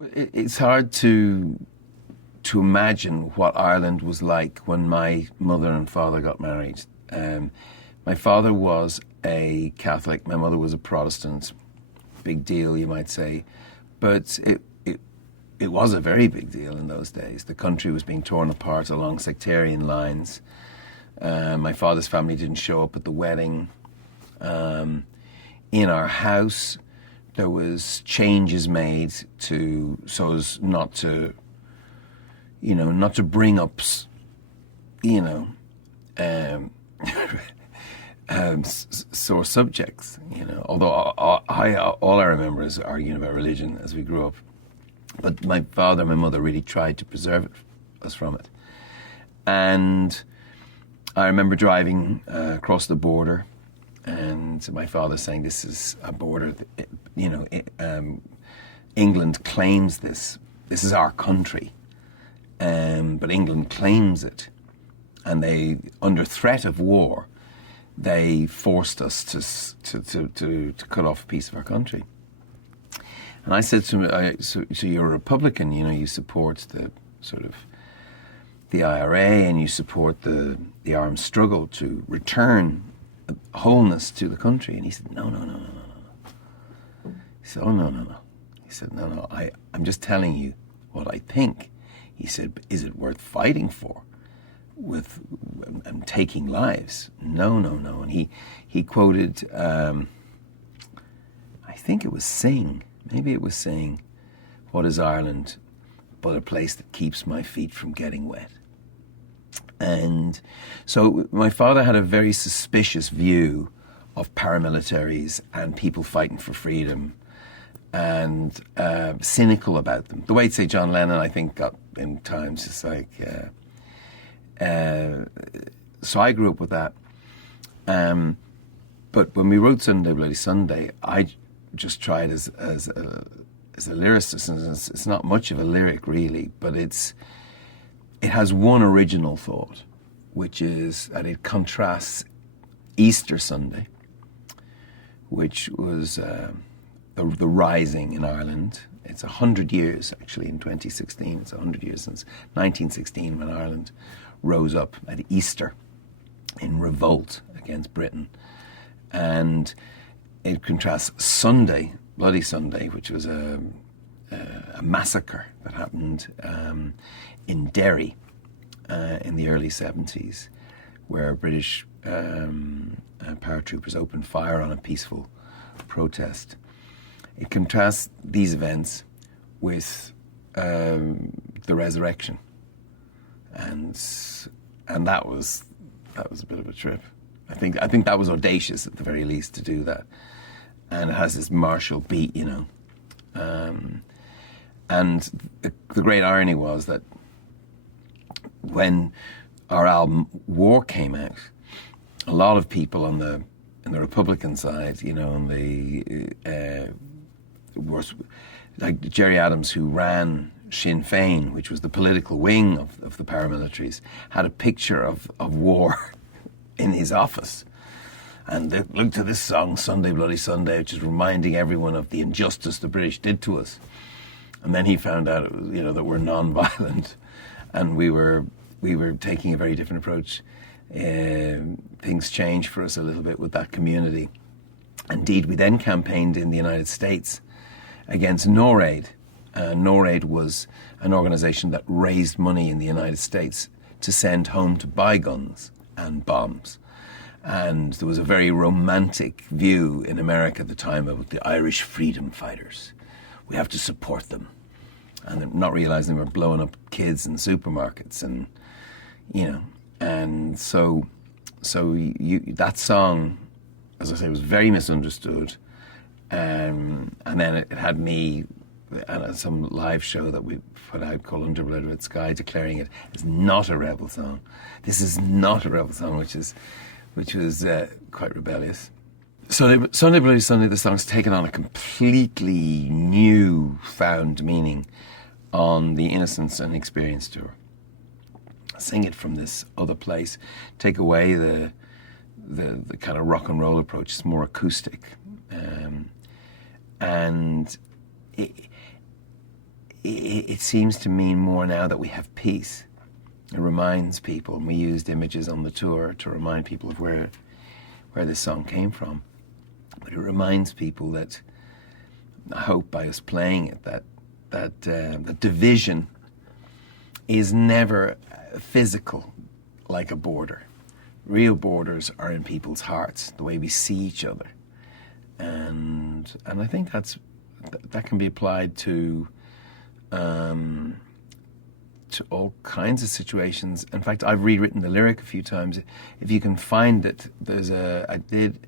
It's hard to imagine what Ireland was like when my mother and father got married. My father was a Catholic, my mother was a Protestant. Big deal, you might say, but it was a very big deal in those days. The country was being torn apart along sectarian lines. My father's family didn't show up at the wedding. In our house, there was changes made so as not to, not to bring up, you know, um, sore subjects. Although all I remember is arguing about religion as we grew up. But my father and my mother really tried to preserve us from it. And I remember driving across the border, and my father saying, "This is a border that, England claims this. This is our country, but England claims it, and they, under threat of war, they forced us to cut off a piece of our country." And I said to him, so you're a Republican, you support the sort of the IRA, and you support the armed struggle to return wholeness to the country. And he said, no. He said, oh, no. He said, no, I'm just telling you what I think. He said, is it worth fighting for and taking lives? No. And he quoted, I think it was Sing. Maybe it was saying, "What is Ireland but a place that keeps my feet from getting wet?" And so my father had a very suspicious view of paramilitaries and people fighting for freedom, and cynical about them. The way, say, John Lennon, I think, got in times, it's like... so I grew up with that. But when we wrote Sunday Bloody Sunday, I just tried as a lyricist, and it's not much of a lyric really, but it has one original thought, which is that it contrasts Easter Sunday, which was the rising in Ireland. It's 100 years, actually, in 2016. It's 100 years since 1916, when Ireland rose up at Easter in revolt against Britain. And it contrasts Sunday, Bloody Sunday, which was a massacre that happened in Derry in the early 70s, where British paratroopers opened fire on a peaceful protest. It contrasts these events with the resurrection, and that was a bit of a trip. I think that was audacious at the very least to do that. And it has this martial beat, and the great irony was that when our album War came out, a lot of people on the Republican side, on the was like Jerry Adams, who ran Sinn Féin, which was the political wing of the paramilitaries, had a picture of war in his office. And they looked at this song, Sunday Bloody Sunday, which is reminding everyone of the injustice the British did to us. And then he found out, that we're non-violent, and we were taking a very different approach. Things changed for us a little bit with that community. Indeed, we then campaigned in the United States against NORAID. NORAID was an organization that raised money in the United States to send home to buy guns and bombs. And there was a very romantic view in America at the time of the Irish freedom fighters. We have to support them. And they're not realizing we're blowing up kids in supermarkets, and and so that song, as I say, was very misunderstood. And then it had me at some live show that we put out called Under Blood Red Sky, declaring it as not a rebel song. This is not a rebel song, which was quite rebellious. Sunday Bloody Sunday, the song's taken on a completely new found meaning on the Innocence and Experience tour. Sing it from this other place, take away the kind of rock and roll approach. It's more acoustic, and it seems to mean more now that we have peace. It reminds people, and we used images on the tour to remind people of where this song came from. But it reminds people that, I hope by us playing it, that the division is never physical like a border. Real borders are in people's hearts, the way we see each other. And I think that can be applied to all kinds of situations. In fact, I've rewritten the lyric a few times. If you can find it, I did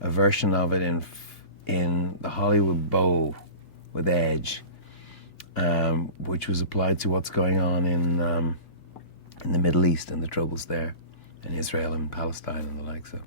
a version of it in the Hollywood Bowl with Edge, which was applied to what's going on in the Middle East and the troubles there, in Israel and Palestine and the like. So.